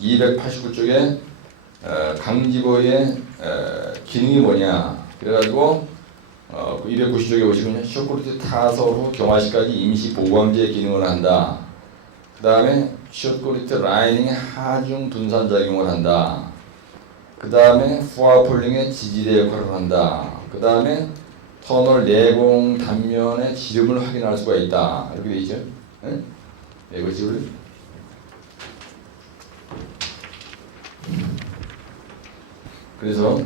289쪽에 강지보의 기능이 뭐냐 그래가지고 290쪽에 보시면요, 쇼크루트 타서 후 경화시까지 임시 보강제 기능을 한다. 그 다음에 쇼크루트 라이닝의 하중 분산 작용을 한다. 그 다음에 후아폴링의 지지대 역할을 한다. 그 다음에 터널 내공 단면의 지름을 확인할 수가 있다. 이렇게 되어 있죠. 네? 이거 지금 그래서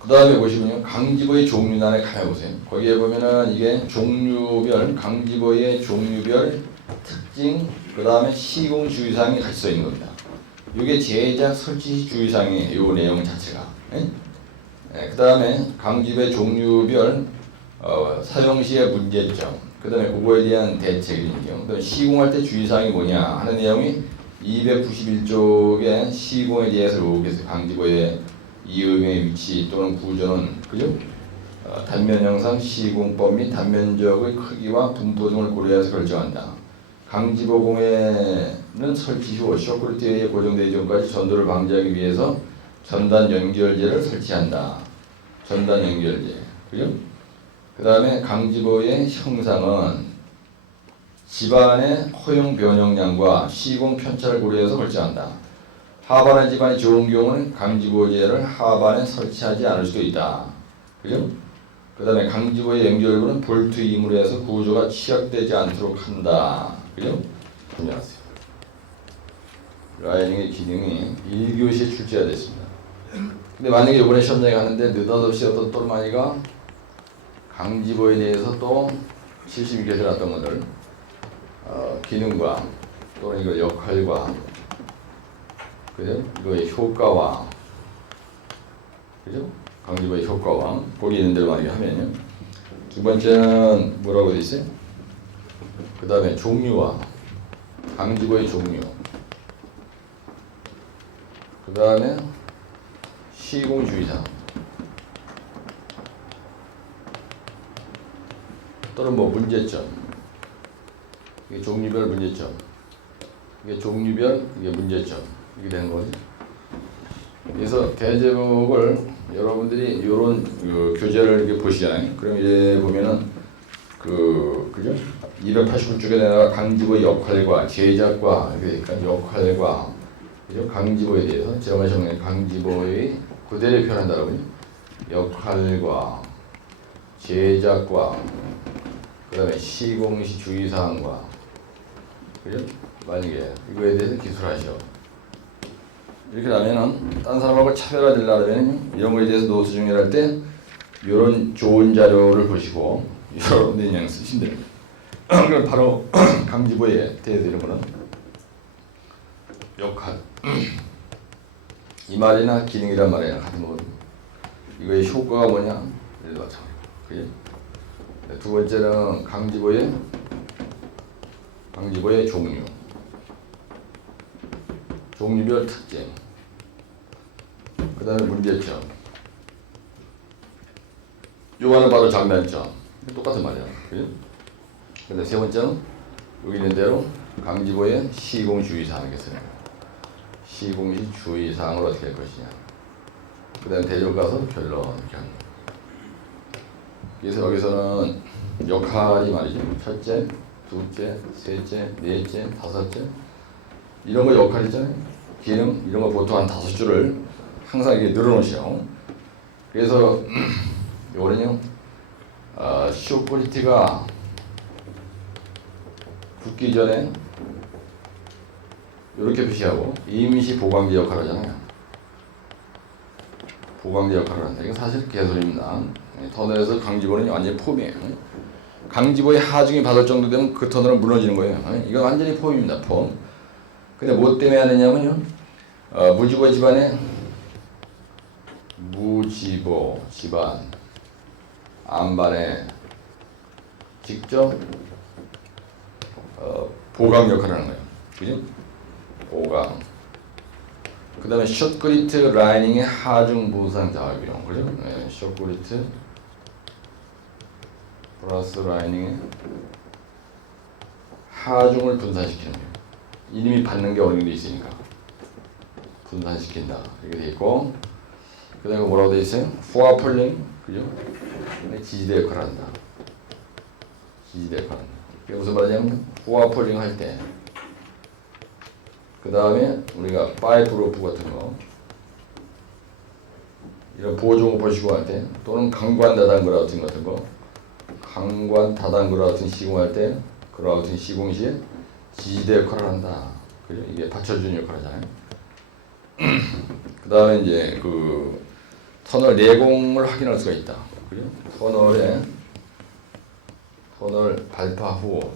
그 다음에 보시면요, 강지보의 종류란에 가보세요. 거기에 보면은 이게 종류별, 강지보의 종류별 특징, 그 다음에 시공 주의사항이 같이 써 있는 겁니다. 이게 제작 설치 주의사항이에요. 요 내용 자체가. 그 다음에 강지보의 종류별 사용 시의 문제점, 그 다음에 그거에 대한 대책이죠. 그다음에 시공할 때 주의사항이 뭐냐 하는 내용이 291쪽의 시공에 대해서 이렇게 강지보의 이음의 위치 또는 구조는 그죠? 단면 형상, 시공법 및 단면적의 크기와 분포 등을 고려해서 결정한다. 강지보 공해는 설치 후 쇼크루트에 고정되기 전까지 전도를 방지하기 위해서 전단 연결제를 설치한다. 전단 연결제, 그죠? 그 다음에 강지보의 형상은 집안의 허용 변형량과 시공 편차를 고려해서 설치한다. 하반의 집안이 좋은 경우는 강지보제를 하반에 설치하지 않을 수도 있다. 그죠? 그 다음에 강지보의 연결부는 볼트 힘으로 해서 구조가 취약되지 않도록 한다. 그죠? 안녕하세요. 라이닝의 기능이 1교시에 출제가 됐습니다. 근데 만약에 이번에 시험장에 가는데 느닷없이 어떤 또르마니가 강지보에 대해서 또 72교시에 나왔던 것들 기능과 또는 이거 역할과 그죠? 이거의 효과와 그죠? 강지보의 효과와 거기 있는 대로 만약에 하면요. 두 번째는 뭐라고 돼 있어요? 그 다음에 종류와 강지보의 종류, 그 다음에 시공주의사항 또는 뭐 문제점, 이게 종류별 문제점, 이게 종류별 이게 문제점 이게 되는 거죠. 그래서 대제목을 여러분들이 이런 교재를 이렇게 보시잖아요. 그럼 이제 보면은 그죠? 289쪽에 내가 강지보의 역할과 제작과 그러니까 역할과 그죠? 강지보에 대해서 제가 말씀드린 강지보의 그대로 표현한다고요. 역할과 제작과 그다음에 시공시 주의사항과 그죠? 만약에 이거에 대해서 기술하셔. 이렇게 하면은 딴 사람하고 차별화되려면 이런 거에 대해서 노트 정리할 때 이런 좋은 자료를 보시고 이런 내용 쓰시면 됩니다. 그럼 바로 강지보에 대해서 이런 거는 역할 이 말이나 기능이란 말이나 같은 거거든요. 이거의 효과가 뭐냐? 이래도 마찬가지. 그죠? 두 번째는 강지보의 종류, 종류별 특징, 그 다음에 문제점, 요거는 바로 장단점. 똑같은 말이야. 그죠? 근데 세 번째는 여기 있는 대로 강지보의 시공주의사항이 있어요. 시공시 주의사항을 어떻게 할 것이냐. 그 다음에 대조 가서 결론 이렇게 합니다. 그래서 여기서는 역할이 말이죠. 첫째, 둘째, 셋째, 넷째, 다섯째 이런 거 역할이잖아요. 기능 이런 거 보통 한 5줄을 항상 이렇게 늘어놓으셔. 그래서 요거는요 쇼크루트가 붙기 전에 이렇게 표시하고 임시 보강제 역할을 하잖아요. 보강제 역할을 한다. 이거 사실 개소리입니다. 터널에서 강지보는 완전히 폼이에요. 강지보의 하중이 받을 정도 되면 그 터널은 무너지는 거예요. 이건 완전히 폼입니다. 폼. 근데 뭐 때문에 하느냐면요. 무지보 집안에 무지보 집안 안반에 직접 보강 역할을 하는 거예요. 그죠? 보강. 그 다음에 쇼크루트 라이닝의 하중 보상 작용. 그죠? 네, 쇼크루트 플러스 라이닝의 하중을 분산시키는 거예요. 이님이 받는 게 어느 정도 있으니까 분산시킨다 이렇게 돼 있고, 그 다음에 뭐라고 돼 있어요? 포화폴링, 그죠? 지지대 역할을 한다. 지지대 역할을 한다. 그게 무슨 말이냐면 포화폴링 할 때, 그 다음에 우리가 파이프 로프 같은 거, 이런 보조 보시고 할 때, 또는 강관 다단그라 같은 거, 강관 다단그라 같은 시공할 때, 그와 같은 시공 시에 지지대 역할을 한다. 그죠? 이게 받쳐주는 역할을 하잖아요. 그 다음에 이제 그 터널 내공을 확인할 수가 있다. 그죠? 터널 발파하고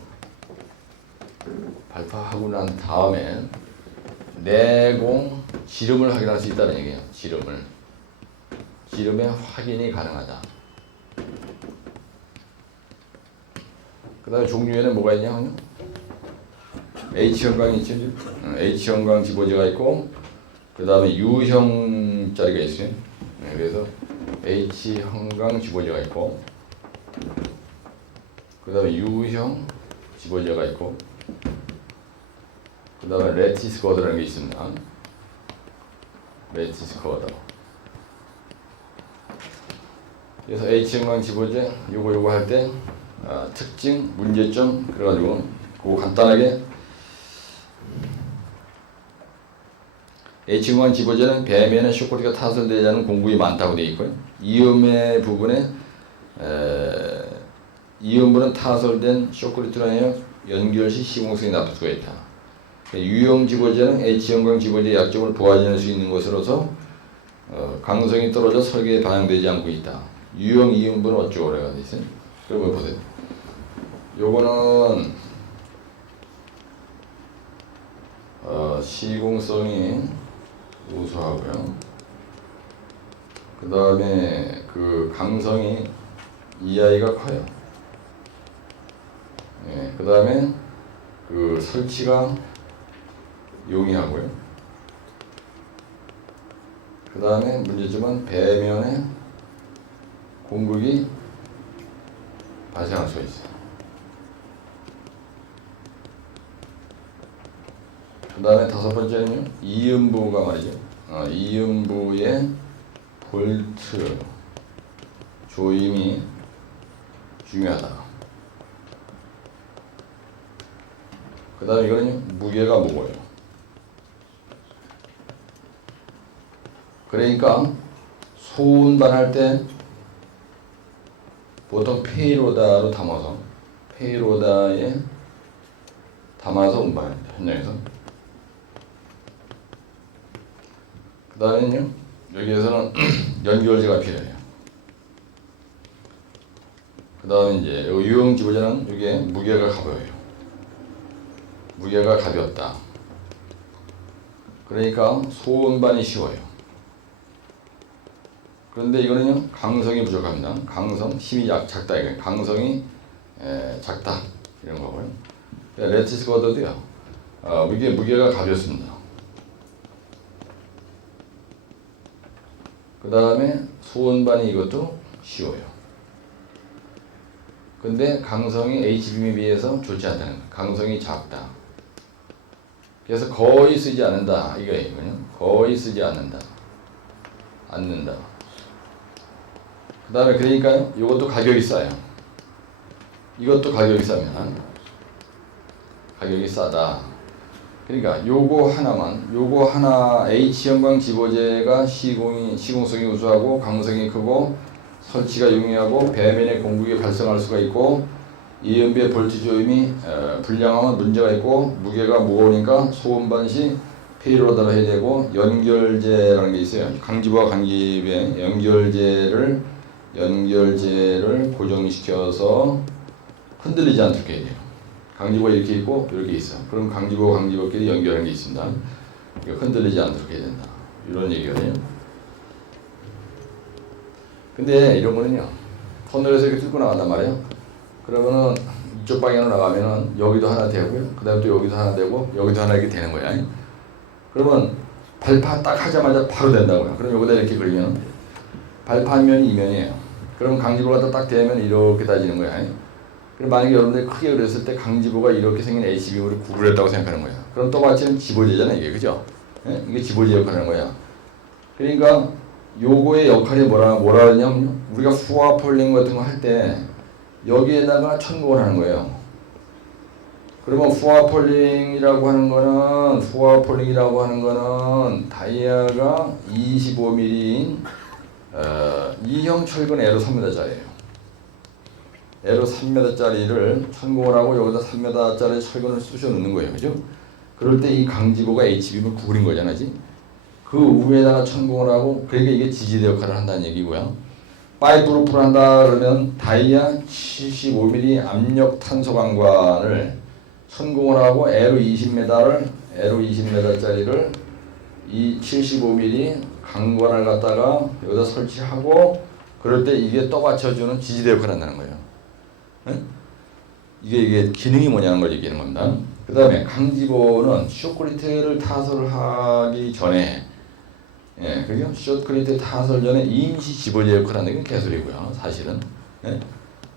난 다음에 내공 지름을 확인할 수 있다는 얘기예요. 지름의 확인이 가능하다. 그 다음에 종류에는 뭐가 있냐? H형광이 있죠. H형광 집어제가 있고, 그 다음에 U형짜리가 있어요. 그래서 H형광 집어제가 있고, 그 다음에 U형 집어제가 있고, 그 다음에 레티스 거드라는 게 있습니다. 레티스 거드. 그래서 H형광 집어제 요거 할 때 특징, 문제점 그래가지고 그거 간단하게 H형광 집어제는 배면에 쇼크리가 타설되지 않은 공구이 많다고 되어 있고요. 이음의 부분에 이음부는 타설된 쇼크리트로 하여 연결시 시공성이 나쁠 수가 있다. U형 집어제는 H형광 집어제의 약점을 보완할 수 있는 것으로서 강성이 떨어져 설계에 반영되지 않고 있다. U형 이음부는 어쩌고 그래가 돼 있어요. 그러면 보세요. 요거는 시공성이 우수하고요. 그 다음에 그 강성이 이 아이가 커요. 예, 그 다음에 그 설치가 용이하고요. 그 다음에 문제점은 배면에 공극이 발생할 수가 있어요. 그 다음에 다섯 번째는요, 이음부가 말이죠. 이음부의 볼트 조임이 중요하다. 그 다음에 이거는요, 무게가 무거워요. 그러니까 소운반할 때 보통 페이로다로 담아서 페이로다에 담아서 운반합니다. 현장에서. 그 다음에는요, 여기에서는 연결제가 필요해요. 그 다음에 이제 유형 집어제는 이게 무게가 가벼워요. 무게가 가볍다. 그러니까 소운반이 쉬워요. 그런데 이거는요, 강성이 부족합니다. 강성, 힘이 작다. 이거 강성이 작다. 이런 거고요. 레티스 거드도요, 무게가 가볍습니다. 그 다음에 소원반이 이것도 쉬워요. 근데 강성이 HBM에 비해서 좋지 않다는 거예요. 강성이 작다. 그래서 거의 쓰지 않는다. 이거예요. 거의 쓰지 않는다. 그 다음에 그러니까요, 이것도 가격이 싸요. 이것도 가격이 싸면 가격이 싸다. 그러니까 요거 하나 H형광 집어제가 시공성이 우수하고 강성이 크고 설치가 용이하고 배면에 공극이 발생할 수가 있고 이음비의 볼트 조임이 불량하면 문제가 있고 무게가 무거우니까 소음반 시 페이로다로 해야 되고 연결제라는 게 있어요. 강집과 강집의 연결제를 고정시켜서 흔들리지 않도록 해야 돼요. 강집어가 이렇게 있고 이렇게 있어. 그럼 강집어 강집어끼리 연결하는 게 있습니다. 흔들리지 않도록 해야 된다. 이런 얘기거든요. 근데 이런 거는요, 터널에서 이렇게 뚫고 나간단 말이에요. 그러면은 이쪽 방향으로 나가면은 여기도 하나 되고요. 그 다음에 또 여기도 하나 되고 여기도 하나 이렇게 되는 거야. 그러면 발파 딱 하자마자 바로 된다고요. 그럼 여기다 이렇게 그리면 발파 한 면이 이 면이에요. 그럼 강집어가 딱 대면 이렇게 따지는 거야. 그럼 만약에 여러분들이 크게 그렸을 때 강집어가 이렇게 생긴 HBM으로 구부렸다고 생각하는 거야. 그럼 또박지는 지보제잖아 이게 그죠? 예? 이게 지보제 역할을 하는 거야. 그러니까 요거의 역할이 뭐라 하냐면 우리가 후화 폴링 같은 거 할 때 여기에다가 천곡을 하는 거예요. 그러면 후화 폴링이라고 하는 거는 다이아가 25mm인 E형 철근 에로 3m짜리예요. 에로 3m짜리를 천곡을 하고 여기다 3m짜리 철근을 쑤셔 넣는 거예요. 그죠? 그럴 때 이 강지보가 HB를 구부린 거잖아. 그 위에다가 천곡을 하고 그러니까 이게 지지대 역할을 한다는 얘기고요. 파이프루프를 한다 그러면 다이아 75mm 압력 탄소 강관을 천곡을 하고 에로 20m짜리를 이 75mm 강관을 갖다가 여기다 설치하고 그럴 때 이게 떠받쳐주는 지지대 역할을 한다는 거예요. 네? 이게 기능이 뭐냐는 걸 얘기하는 겁니다. 그 다음에 강지보는 쇼크리트를 타설을 하기 전에 그죠? 쇼크리트 타설 전에 임시 지보제 역할을 하는 게 개소리고요. 사실은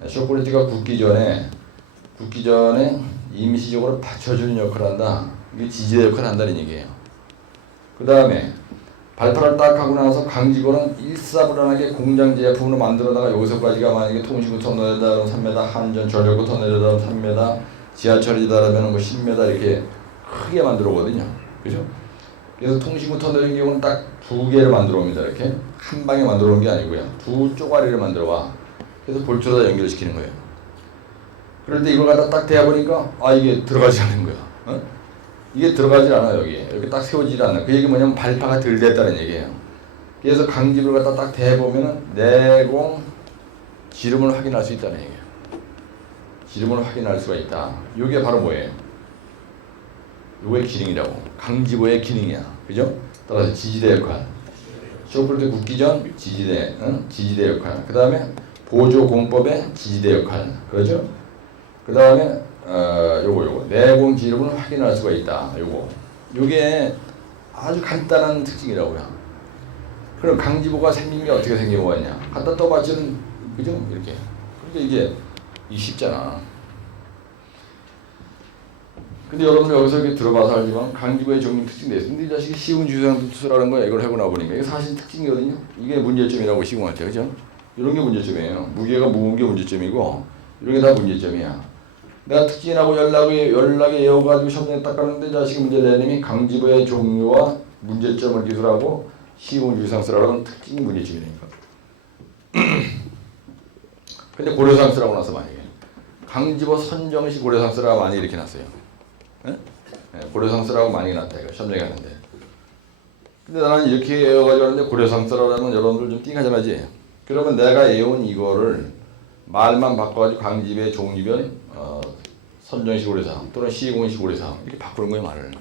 쇼크리트가 굳기 전에 임시적으로 받쳐주는 역할을 한다. 이게 지지대 역할을 한다는 얘기예요. 그 다음에 발파를 딱 하고 나서 강지보는 일사불란하게 공장 제품으로 만들어다가 여기서까지가 만약에 통신구 터널에다 그러면 3m, 한전 전력구 터널에다 3m, 지하철이다 그러면 뭐 10m 이렇게 크게 만들어 오거든요. 그죠? 그래서 통신구 터널의 경우는 딱 두 개를 만들어 옵니다. 이렇게 한 방에 만들어 오는 게 아니고요. 두 쪼가리를 만들어 와. 그래서 볼트로다 연결시키는 거예요. 그럴 때 이걸 갖다 딱 대보니까 이게 들어가지 않는 거야. 이게 들어가질 않아 여기에. 이렇게 딱 세워지질 않아. 그 얘기 뭐냐면 발파가 덜 됐다는 얘기예요. 그래서 강지를 갖다 딱 대보면은 내공 지름을 확인할 수 있다는 얘기예요. 지름을 확인할 수가 있다. 이게 바로 뭐예요? 요거의 기능이라고. 강지보의 기능이야. 그죠? 따라서 지지대 역할. 쇼크리트 굳기 전 지지대 역할. 그 다음에 보조 공법의 지지대 역할. 그렇죠? 그 다음에 요거 내공 지름을 확인할 수가 있다. 요게 아주 간단한 특징이라고요. 그럼 강지보가 생긴 게 어떻게 생긴 거냐? 갖다 떠받치는 그죠? 이렇게. 그러니까 이게 쉽잖아. 근데 여러분 여기서 이렇게 들어봐서 알지만 강지보의 종류 특징도 있어요. 근데 이 자식이 시공 주유상 투수라는 거 이걸 하고 나보니까 이게 사실 특징이거든요. 이게 문제점이라고 시공할 때 그죠? 이런 게 문제점이에요. 무게가 무거운 게 문제점이고 이런 게 다 문제점이야. 내가 특징하고 연락에 이어가지고 시험장에 딱 가는데 자식이 문제 내님이 강지보의 종류와 문제점을 기술하고 시공 주유상수라는 특징이 문제점이니까. 근데 고려상수라고 나서 만약에 강지보 선정시 고려상수라고 많이 이렇게 났어요. 고려상수라고 많이 났다 이거 시험장에 갔는데. 근데 나는 이렇게 외워가지고 하는데 고려상수라고 하면 여러분들 좀 띵하잖아지. 그러면 내가 외운 이거를 말만 바꿔가지고 강지보의 종류별 선정시 고려상 또는 시공시 고려상 이렇게 바꾸는 거예요 말을.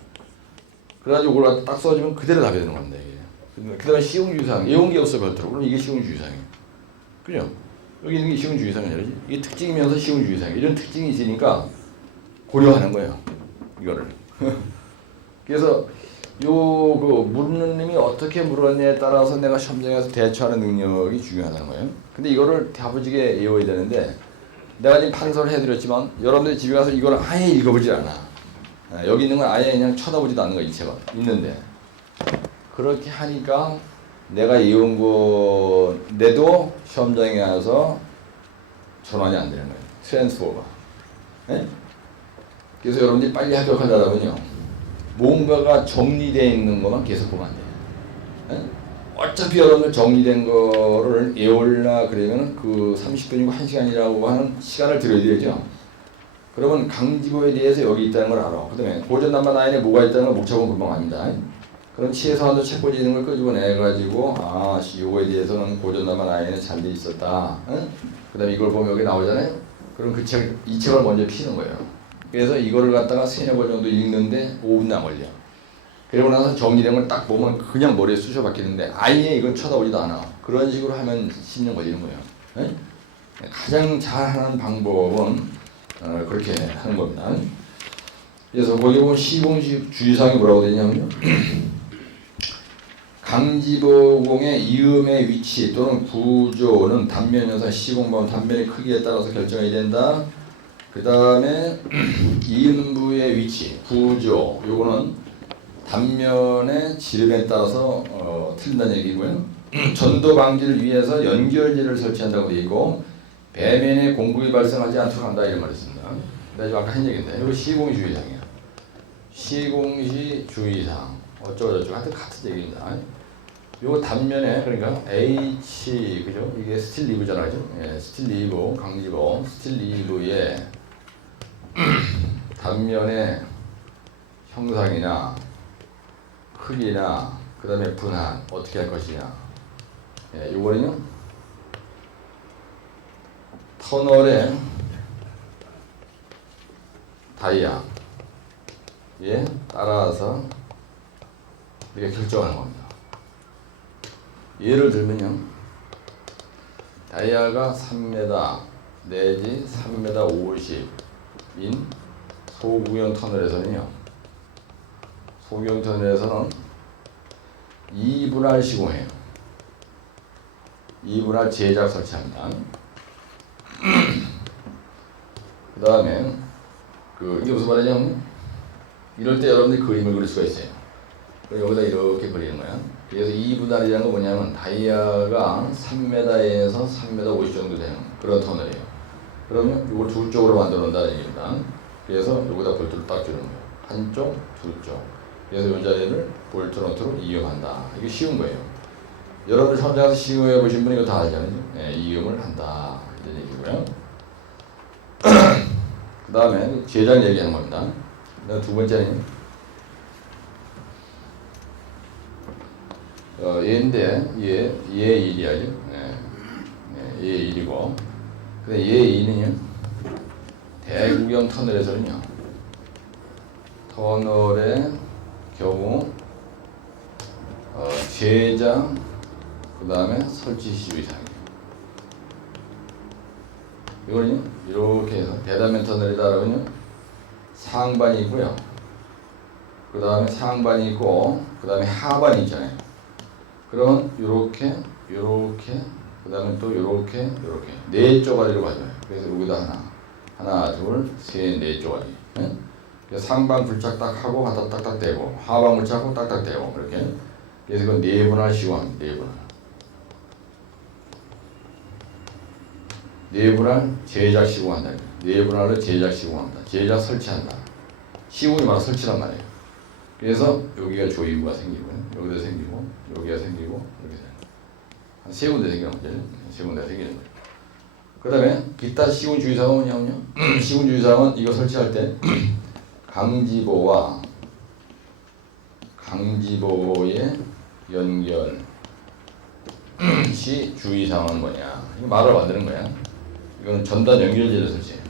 그래가지고 이걸 딱 써주면 그대로 답이 되는 겁니다 이게. 그 다음에 시공주의상 외운 게 없어 별도로. 그럼 이게 시공주의상이에요. 그죠? 여기 있는 게 시공주의상이잖아. 이게 특징이면서 시공주의상 이런 특징이 있으니까 고려하는 거예요. 이거를. 그래서 묻는 놈이 어떻게 물었냐에 따라서 내가 시험장에서 대처하는 능력이 중요하다는 거예요. 근데 이거를 다부지게 외워야 되는데 내가 지금 판서를 해드렸지만 여러분들이 집에 가서 이걸 아예 읽어보질 않아. 여기 있는 건 아예 그냥 쳐다보지도 않는 거야. 이 책은 있는데 그렇게 하니까 내가 외운 건데도 시험장에 와서 전환이 안 되는 거예요. 트랜스포가. 그래서 여러분들이 빨리 합격하려면요 뭔가가 정리되어 있는 것만 계속 보면 안 돼요. 어차피 여러분들 정리된 거를 외우려 그러면 그 30분이고 1시간이라고 하는 시간을 들여야죠. 그러면 강지보에 대해서 여기 있다는 걸 알아. 그 다음에 고전난만 라인에 뭐가 있다는 걸 못 잡으면 금방 압니다. 그럼 치에서 책꽂이 있는 걸 끄집어내가지고 요거에 대해서는 고전난만 라인에 잘 돼 있었다. 그 다음에 이걸 보면 여기 나오잖아요. 그럼 이 책을 먼저 피는 거예요. 그래서 이거를 갖다가 3-4번 정도 읽는데 5분도 안 걸려. 그리고 나서 정리된 걸 딱 보면 그냥 머리에 쑤셔 박히는데 아예 이건 쳐다보지도 않아. 그런 식으로 하면 10년 걸리는 거예요. 가장 잘하는 방법은 그렇게 하는 겁니다. 그래서 거기 보면 시공주의상이 뭐라고 되냐면요. 강지보공의 이음의 위치 또는 구조는 단면 현상 시공범 단면의 크기에 따라서 결정이 된다. 그 다음에 이음부의 위치, 구조, 요거는 단면의 지름에 따라서 틀린다는 얘기고요. 전도 방지를 위해서 연결재를 설치한다고 되어 있고 배면에 공급이 발생하지 않도록 한다 이런 말을 했습니다. 내가 아까 한 얘기인데 이거 시공주의상이야. 시공시 주의상 어쩌고저쩌고 하여튼 같은 얘기입니다. 요거 단면에 그러니까 H 그죠? 이게 스틸 리브잖아요. 예, 스틸 리브 강지보 스틸 리브의 단면의 형상이나 크기나 그 다음에 분할 어떻게 할 것이냐. 예, 요거는요 터널의 다이아에 따라서 이렇게 결정하는 겁니다. 예를 들면요 다이아가 3m 내지 3m 50인 소구형 터널에서는요 2분할 시공해요. 2분할 제작 설치합니다. 그 다음에 이게 무슨 말이냐면 이럴 때 여러분들이 그림을 그릴 수가 있어요. 여기다 이렇게 그리는 거야. 그래서 2분할이라는 건 뭐냐면 다이아가 3m에서 3m 50 정도 되는 그런 터널이에요. 그러면 이걸 두 쪽으로 만들어 놓는다는 얘기입니다. 그래서 여기다 볼트를 딱 주는 거예요. 한쪽, 두 쪽. 그래서 이 자리를 볼트 너트로 이음한다. 이게 쉬운 거예요. 여러분들 현장에서 시공해 보신 분이 이거 다 알잖아요. 네, 이음을 한다. 이런 얘기고요. 그 다음에 제작 얘기하는 겁니다. 두 번째는 얘인데 얘 일이야죠. 얘 일이고 근데 얘 이는요 대구경 터널에서는요 터널의 경우 제작 그 다음에 설치 시주 이상이에요. 이거는요 이렇게 해서 배단면 터널이다라면요 상반이 있고요. 그 다음에 상반이 있고 그 다음에 하반이 있잖아요. 그러면 요렇게 그 다음에 또 요렇게 네 쪼가리로 가져요. 그래서 여기다 하나 둘 셋 네 쪼가리. 네? 그래서 상반 굴착 딱 하고 갖다 딱딱 대고 하반 굴착하고 딱딱 대고 이렇게. 그래서 이건 네 분할 시공합니다. 네 분할 제작 시공한다. 네 분할로 제작 시공한다. 제작 설치한다. 시공이 바로 설치란 말이에요. 그래서 여기가 조이부가 생기고요. 여기도 생기고 여기가 생기고 이렇게 돼요. 한 세 군데 생기는 거죠. 세 군데 생기는 거예요. 그 다음에 기타 시공 주의사항은 뭐냐면요. 시공 주의사항은 이거 설치할 때 강지보와 강지보의 연결 시 주의사항은 뭐냐. 이거 말을 만드는 거야. 이거는 전단 연결제를 설치해요.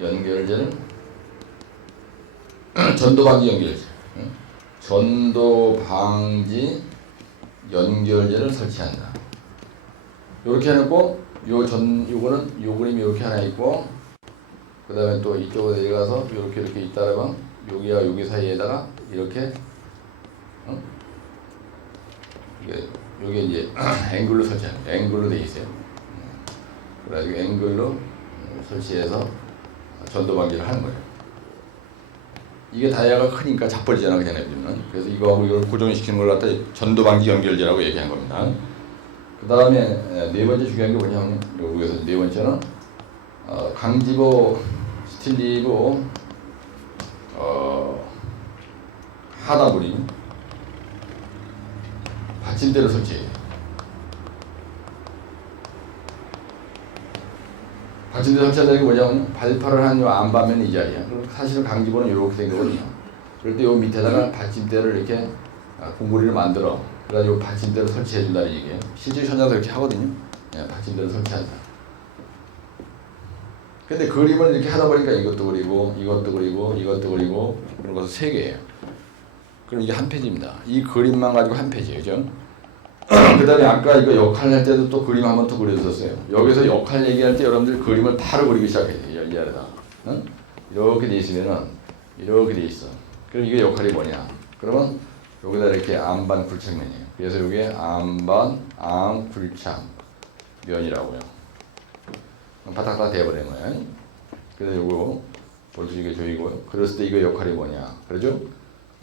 연결제를 전도방지 연결제. 전도방지 연결제를 설치한다. 이렇게 해놓고 요거는 요 그림이 이렇게 하나 있고 그 다음에 또 이쪽으로 내려가서 이렇게 있다가 여기와 여기 사이에다가 이렇게 이게 이제 앵글로 설치합니다. 앵글로 돼 있어요. 그래가지고 앵글로 설치해서 전도방지를 하는 거예요. 이게 다이아가 크니까 자빠지잖아 그냥 내비면. 그래서 이거하고 이걸 고정시키는 걸 갖다 전도방지 연결제라고 얘기한 겁니다. 그 다음에 네 번째 중요한 게 뭐냐면 여기서 네 번째는 강지보 스틸리브 하단부리 받침대를 설치해요. 받침대 설치한다는 게 뭐냐면 발파를 한 요 안반면 이 자리야. 사실은 강지보는 이렇게 된 거거든요. 그럴 때 요 밑에다가 받침대를 이렇게 공구리를 만들어. 그래서 요 받침대를 설치해 준다는 얘기예요. 실제 현장에서 이렇게 하거든요. 네, 받침대를 설치한다. 근데 그림을 이렇게 하다 보니까 이것도 그리고 그런 것을 세 개예요. 그럼 이게 한 페이지입니다. 이 그림만 가지고 한 페이지예요. 그죠? 그 다음에 아까 이거 역할 할 때도 또 그림 한번 더 그려줬었어요. 여기서 역할 얘기할 때 여러분들 그림을 바로 그리기 시작해요. 이 아래다. 응? 이렇게 돼 있으면은 이렇게 돼 있어. 그럼 이게 역할이 뭐냐? 그러면 여기다 이렇게 암반 굴착면이에요. 그래서 이게 암반 암 굴착 면이라고요. 바닥 돼버리는 거야. 그래서 요거 볼수 이게 조이고요. 그랬을 때 이거 역할이 뭐냐? 그러죠?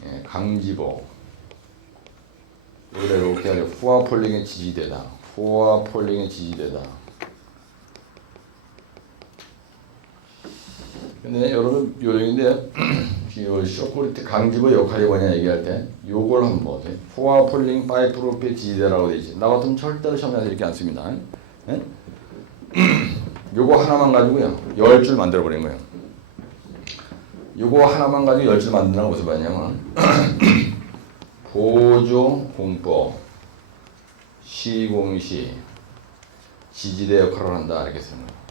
예, 강지보. 여기다 이렇게 하죠. 후화폴링의 지지대다. 후화폴링의 지지대다. 근데 여러분 요령인데 요 쇼코리트 강지보 역할이 뭐냐 얘기할 때 요걸 한번 보세요. 후화폴링 파이프루프의 지지대라고 돼 있지. 나 같으면 절대로 시험에서 이렇게 안 씁니다. 예? 요거 하나만 가지고요 10줄 만들어 버린 거예요. 요거 하나만 가지고 10줄 만드는 건 무슨 말이냐면 보조 공법 시공시 지지대 역할을 한다 이렇게 쓰는 거예요.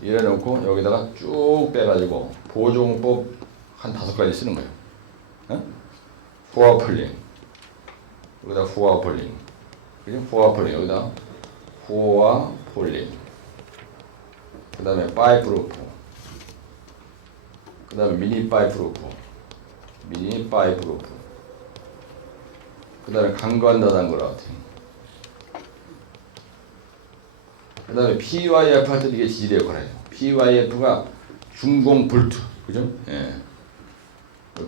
이래 놓고 여기다가 쭉 빼가지고 보조 공법 한 5가지 쓰는 거예요. 어? 후화폴링 여기다 후화폴링 그죠? 후화폴링 여기다 후화폴링 그 다음에 파이프루프 그 다음에 미니 파이프루프 그 다음에 강관다단그라우팅 그 다음에 PYF 할 때 이게 지지대 역할을 해요. PYF가 중공 볼트 그죠? 예.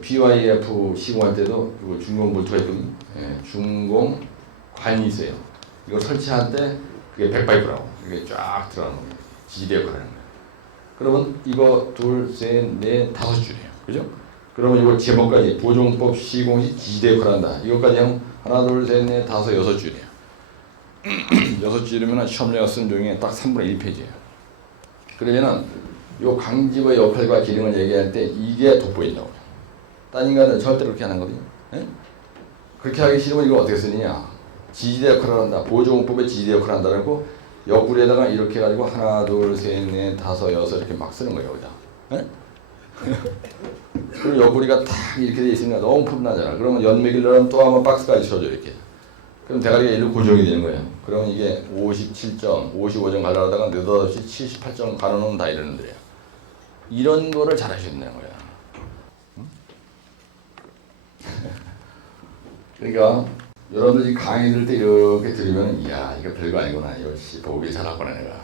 PYF 시공할 때도 그리고 중공 볼트가 있거든요. 예. 중공 관이 있어요. 이거 설치할 때 그게 백파이프라고 이게 쫙 들어가는 거예요. 지지대 역할을 하는 거예요. 그러면 이거 둘, 셋, 넷, 5줄이에요. 그죠? 그러면 이거 제목까지 보존법 시공시 지지대 역할을 한다. 이것까지 하면 하나, 둘, 셋, 넷, 5, 6줄이에요. 6줄이면 시험자가 쓴 중에 딱 3분의 1페이지예요. 그러면은 요 강지구의 역할과 기능을 얘기할 때 이게 돋보인다고요. 딴 인간은 절대 그렇게 안 하거든요. 예? 그렇게 하기 싫으면 이걸 어떻게 쓰느냐? 지지대 역할을 한다. 보조공법의 지지대 역할을 한다고 옆구리에다가 이렇게 해가지고 하나, 둘, 셋, 넷, 5, 6 이렇게 막 쓰는 거예요. 여기다. 예? 그리고 옆구리가 탁 이렇게 돼 있으니까 너무 풋나잖아. 그러면 연맥이려면 또 한번 박스까지 쳐줘 이렇게. 그럼 대가리가 일로 고정이 되는 거예요. 그러면 이게 57점, 55점 가려다가 느닷없이 78점 가려놓으면 다 이러는데요. 이런 거를 잘 하셔야 되는 거야. 그러니까 여러분들이 강의 들을 때 이렇게 들으면 이야 이거 별거 아니구나. 역시 보길 잘하구나 내가.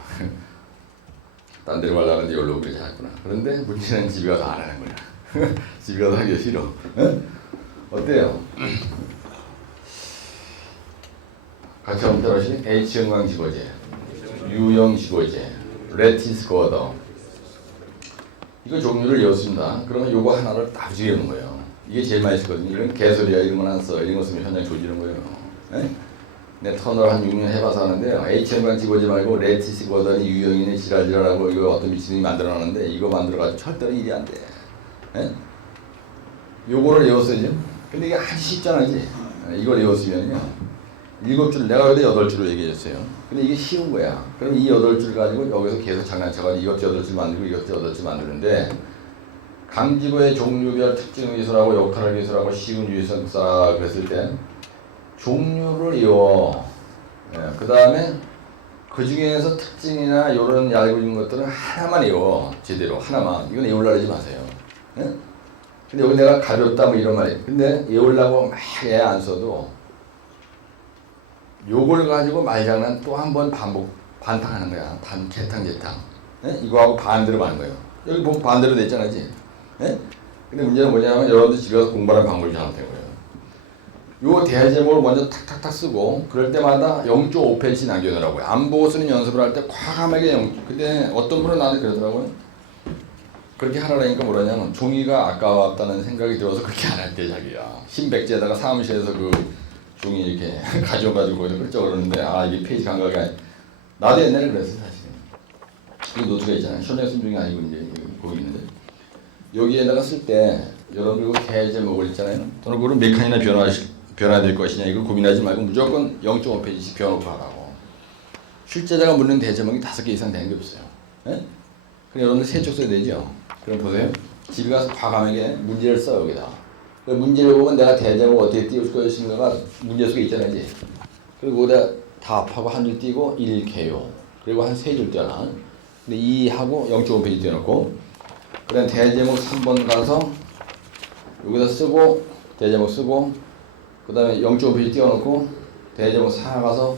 딴 데로 가려는데 여기로 오길 잘했구나. 그런데 문제는 집에 가서 안 하는 거야. 집에 가서 하기 싫어. 응? 어때요? 같이 한번 따라하시 H형광 지거제, U형 지거제, 레티스 거더 이거 종류를 외웠습니다. 그러면 요거 하나를 딱 외우는 거예요. 이게 제일 많이 쓰거든요. 이런 개소리야. 이런 건 안 써. 이런 거 쓰면 현장 조지는 거예요. 에? 내 터널 한 6년 해봐서 하는데요. H형광 지거제 말고 레티스 거더니 U형이네 지랄지랄하고 이거 어떤 미친놈이 만들어놨는데 이거 만들어가지고 절대로 일이 안 돼. 에? 요거를 외웠어야죠. 근데 이게 아주 쉽잖아 이제. 이걸 외웠으면요. 7줄, 내가 그때 8줄로 얘기했어요. 근데 이게 쉬운 거야. 그럼 이 8줄 가지고 여기서 계속 장난쳐가지고 이것저것 8줄 만들고 이것저것 8줄 만드는데 강지구의 종류별 특징 위소라고 역할 위소라고 쉬운 유의성사 그랬을 때 종류를 외워. 예, 그 다음에 그 중에서 특징이나 이런 알고 있는 것들은 하나만 외워. 제대로 하나만. 이건 외우려고 하지 마세요. 예? 근데 여기 내가 가볍다 뭐 이런 말이에요. 근데 외우려고 막 애 안 써도 요걸 가지고 말장난 또 한 번 반탕하는 거야. 재탕. 예? 이거하고 반대로 하는 거예요. 여기 보면 반대로 됐잖아, 지. 예? 근데 문제는 뭐냐면 여러분들 집에 가서 공부하는 방법이 잘못된 거예요. 요 대제목을 먼저 탁탁탁 쓰고 그럴 때마다 0.5페이지 남겨놓으라고요. 안 보고 쓰는 연습을 할 때 과감하게 근데 어떤 분은 나한테 그러더라고요. 그렇게 하라니까 뭐라냐면 종이가 아까웠다는 생각이 들어서 그렇게 안 할게 자기야. 신백지에다가 사무실에서 그 종이 이렇게 가져가지고 그랬죠 그러는데 아 이게 페이지 감각이 아니. 나도 옛날에 그랬어 사실은. 이 노트가 있잖아요. 쇼네슨 중이 아니고 이제 거기 있는데 여기에다가 쓸 때 여러분 그 대제목을 있잖아요. 또는 그걸 몇 칸이나 변화될 것이냐 이걸 고민하지 말고 무조건 0.5페이지씩 변호를 하라고. 출제자가 묻는 대제목이 5개 이상 되는 게 없어요. 예? 그럼 여러분들 3쪽 써야 되죠. 그럼 보세요. 집에 가서 과감하게 문제를 써 여기다. 그 문제를 보면 내가 대제목 어떻게 띄울 것인가가 문제 속에 있잖아요. 이제. 그리고 거기다 답하고 한 줄 띄고 1개요. 그리고 한 3줄 띄어놔. 근데 2하고 0.5페이지 띄워놓고 그다음 대제목 3번 가서 여기다 쓰고 대제목 쓰고 그 다음에 0.5페이지 띄워놓고 대제목 4 가서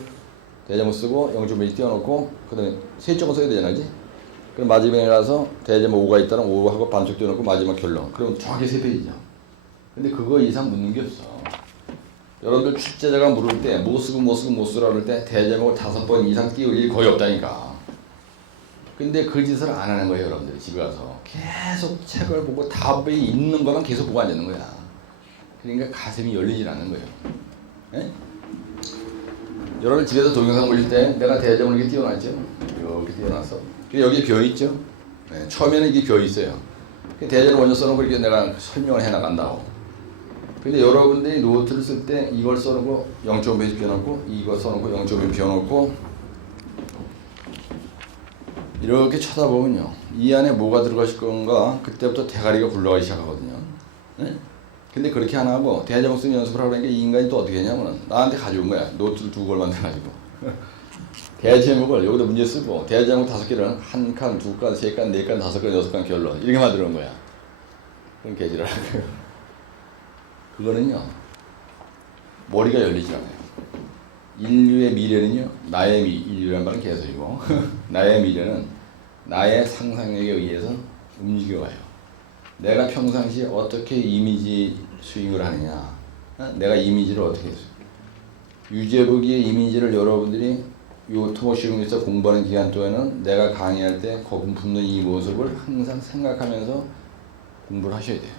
대제목 쓰고 0.1 띄워놓고 그다음에 세쪽은 써야 되잖아, 그지? 그럼 마지막에 가서 대제목 5가 있다면 5하고 반쪽 띄워놓고 마지막 결론. 그럼 정확히 3페이지죠. 근데 그거 이상 묻는 게 없어. 여러분들 출제자가 물을 때 뭐 쓰라 그럴 때 대제목을 5번 이상 띄울 일 거의 없다니까. 근데 그 짓을 안 하는 거예요, 여러분들. 집에 가서 계속 책을 보고 답에 있는 것만 계속 보고 앉는 거야. 그러니까 가슴이 열리질 않는 거예요. 예? 여러분 집에서 동영상 보실 때 내가 대제목을 이렇게 띄워놨죠. 이렇게 띄워놨어. 여기 벼 있죠. 네, 처음에는 이게 벼 있어요. 대제목 먼저 써놓고 이렇게 내가 설명을 해나간다고. 근데 여러분들이 노트를 쓸 때 이걸 써놓고 0.5페이지 펴놓고 이거 써놓고 0.5 펴놓고 이렇게 쳐다보면요. 이 안에 뭐가 들어가실 건가 그때부터 대가리가 굴러가기 시작하거든요. 네? 근데 그렇게 안 하고 대제목 쓰는 연습을 하려니까 이 인간이 또 어떻게 했냐면 나한테 가져온 거야. 노트를 2걸 만들어가지고 대제목을 여기다 문제 쓰고 대제목 5개를 1칸, 2칸, 3칸, 4칸, 5칸, 6칸 결론 이렇게 만들어 놓은 거야. 그럼 개지를 하고요. 그거는요. 머리가 열리지 않아요. 인류의 미래는요. 나의 인류란 말은 개소리고 나의 미래는 나의 상상력에 의해서 움직여가요. 내가 평상시에 어떻게 이미지 스윙을 하느냐, 내가 이미지를 어떻게 했어요. 유재북의 이미지를 여러분들이 요 토목실용에서 공부하는 기간 동안은 내가 강의할 때 거품 품는 이 모습을 항상 생각하면서 공부를 하셔야 돼요.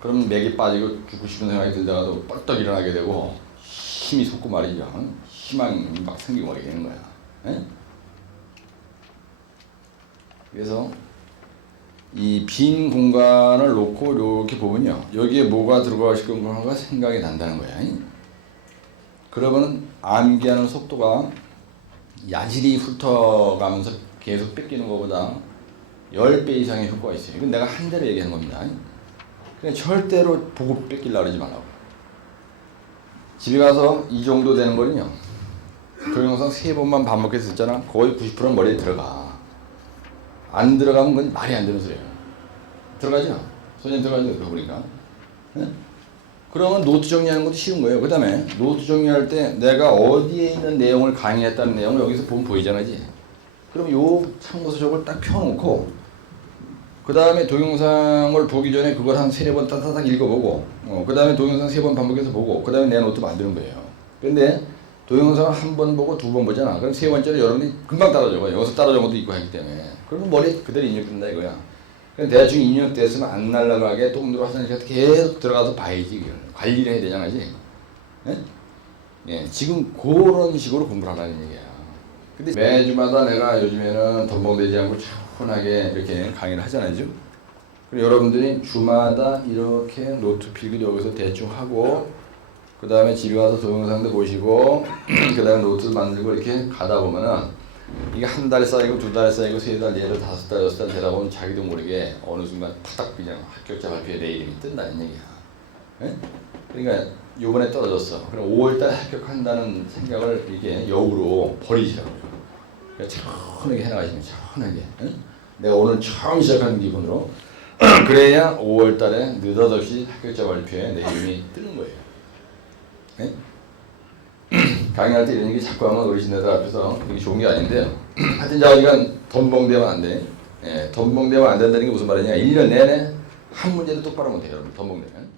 그럼 맥이 빠지고 죽고 싶은 생각이 들다가도 뻘떡 일어나게 되고 힘이 솟고 말이죠. 희망이 막 생기고 막 이러는 거야. 에? 그래서 이 빈 공간을 놓고 이렇게 보면요. 여기에 뭐가 들어가실 건가 생각이 난다는 거야. 그러면 암기하는 속도가 야질이 훑어가면서 계속 뺏기는 것보다 10배 이상의 효과가 있어요. 이건 내가 한 대로 얘기하는 겁니다. 그냥 절대로 보고 뺏기려고 그러지 말라고. 집에 가서 이 정도 되는 거는요. 동영상 3번만 반복해서 듣잖아. 거의 90%는 머리에 들어가. 안 들어가면 그건 말이 안 되는 소리예요. 들어가죠? 선생님 들어가죠? 들어보니까. 네? 그러면 노트 정리하는 것도 쉬운 거예요. 그 다음에 노트 정리할 때 내가 어디에 있는 내용을 강의했다는 내용을 여기서 보면 보이잖아요. 그럼 요 참고서적을 딱 펴놓고 그 다음에 동영상을 보기 전에 그걸 한 3-4번 따다닥 읽어보고 그 다음에 동영상 3번 반복해서 보고 그 다음에 내 노트 만드는 거예요. 근데 동영상을 1번 보고 2번 보잖아. 그럼 3번째로 여러분이 금방 따라 적어요. 여기서 따라 적은 것도 있고 하기 때문에. 그러면 머리에 그대로 입력된다 이거야. 그럼 대충 입력됐으면 안 날아가게 똥으로 화장실 같은 계속 들어가서 봐야지. 이걸. 관리를 해야 되잖아. 예? 예, 지금 그런 식으로 공부를 하라는 얘기야. 근데 매주마다 내가 요즘에는 덤벙대지 않고 차분하게 이렇게 강의를 하잖아요. 그리고 여러분들이 주마다 이렇게 노트 필기도 여기서 대충 하고 그 다음에 집에 가서 동영상도 보시고 그 다음에 노트를 만들고 이렇게 가다 보면은 이게 한 달에 쌓이고 2달에 쌓이고 3달, 4달, 5달, 6달 되다 보면 자기도 모르게 어느 순간 타닥 그냥 합격자 발표에 내 이름이 뜬다는 얘기야. 예? 그러니까 요번에 떨어졌어. 그럼 5월달에 합격한다는 생각을 이게 역으로 버리시라고. 그러니까 차분하게 해나가시면 차분하게. 예? 내가 오늘 처음 시작하는 기분으로 그래야 5월달에 느닷없이 합격자 발표에 내 이름이 뜨는 거예요. 예? 강의할 때 이런 얘기 자꾸 하면 어르신들 앞에서 되게 좋은 게 아닌데요. 하여튼 자 이건 덤벙대면 안 돼. 예, 덤벙대면 안 된다는 게 무슨 말이냐. 1년 내내 한 문제도 똑바로 못해요. 여러분 덤벙대면.